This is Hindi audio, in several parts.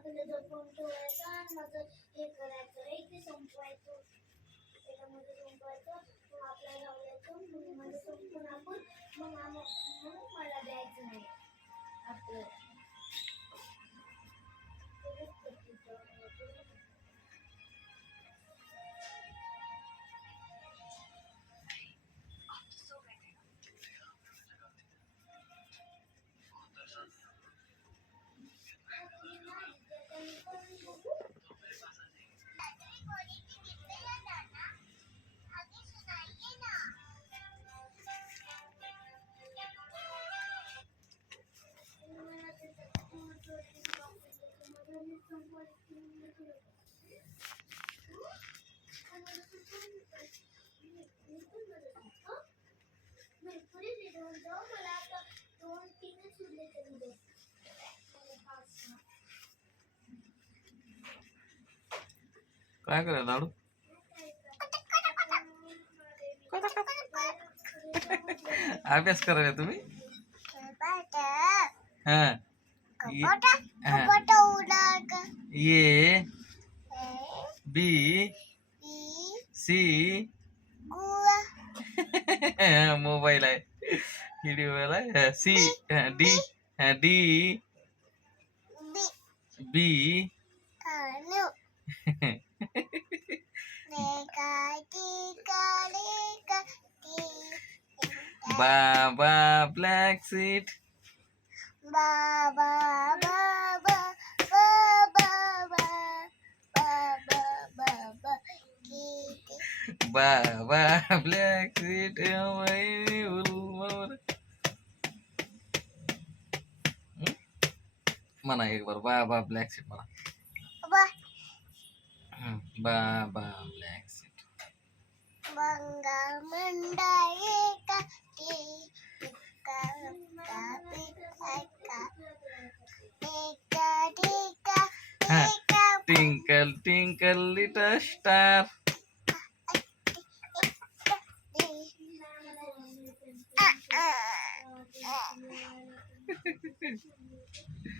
आपल्याला जपून ठेवायचं आणि हे करायचं रे ते संपवायचं त्याच्यामध्ये संपवायचं मग आपल्याला लावल्याचं मग संपून आपण मग आम- मग मला द्यायचं नाही आपलं भरपूर मला आता दोन तीनच उरले तरी बस काय लाडू? अभ्यास करायला तुम्ही? हा. ये- हा. ये बी सी मोबाईल आहे. Hadi wala ya si Hadi Hadi. B. Kalu Neka tika Baba Baba black baba Baba baba baba baba baba baba baba black baba baba oh my म्हणा एक बार बाबा ब्लॅक सीट म्हणा Ba, हम्म, baa baa black sheep bangga mendayeka di ika tapi eka ika dika Ha. ika twinkle twinkle little star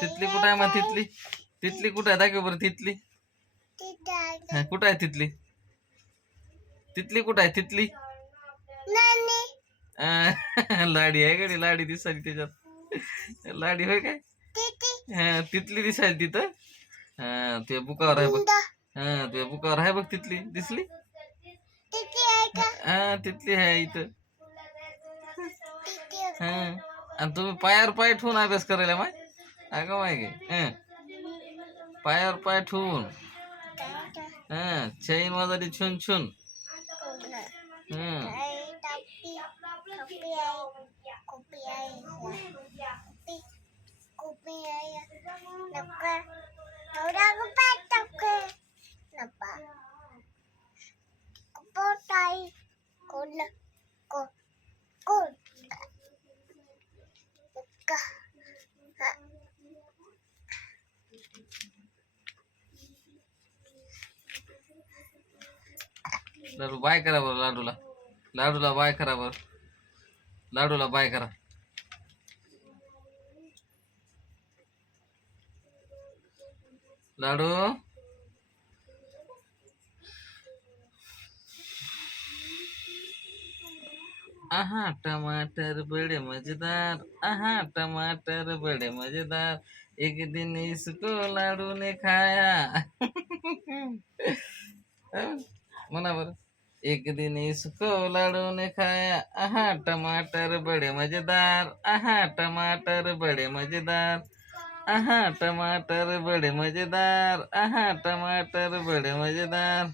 तिथली कुठं आहे मग तिथली? तिथली कुठं आहे? दाखव बरं तिथली. कुठं आहे तिथली? तिथली कुठं आहे? तिथली? लाडी आहे गडी लाडी दिसायची त्याच्यात. लाडी होय काय? हा तिथली दिसायची तिथं. हा ते बुकावर आहे बघ. हा ते बुकावर आहे बघ तिथली. दिसली? हा तितली आहे इथं। Titi. हा आणि तुम्ही पायावर पाय ठेवून अभ्यास करायला माय? अगं माय गे? पायावर पाय ठेवून. हा चैन छुन छुन. हं. लाडू बाय करा बरं लाडूला. लाडूला बाय करा बरं. लाडूला बाय करा. लाडू? आहा, टमाटर बड़े मज़ेदार, आहा, टमाटर बड़े मज़ेदार। एक दिन इसको लाडू ने खाया। म्हणा बरं। एक दिन इसको लाडू ने खाया। आहा, टमाटर बड़े मज़ेदार, आहा, टमाटर बड़े मज़ेदार। आहा, टमाटर बड़े मज़ेदार, आहा, टमाटर बड़े मज़ेदार।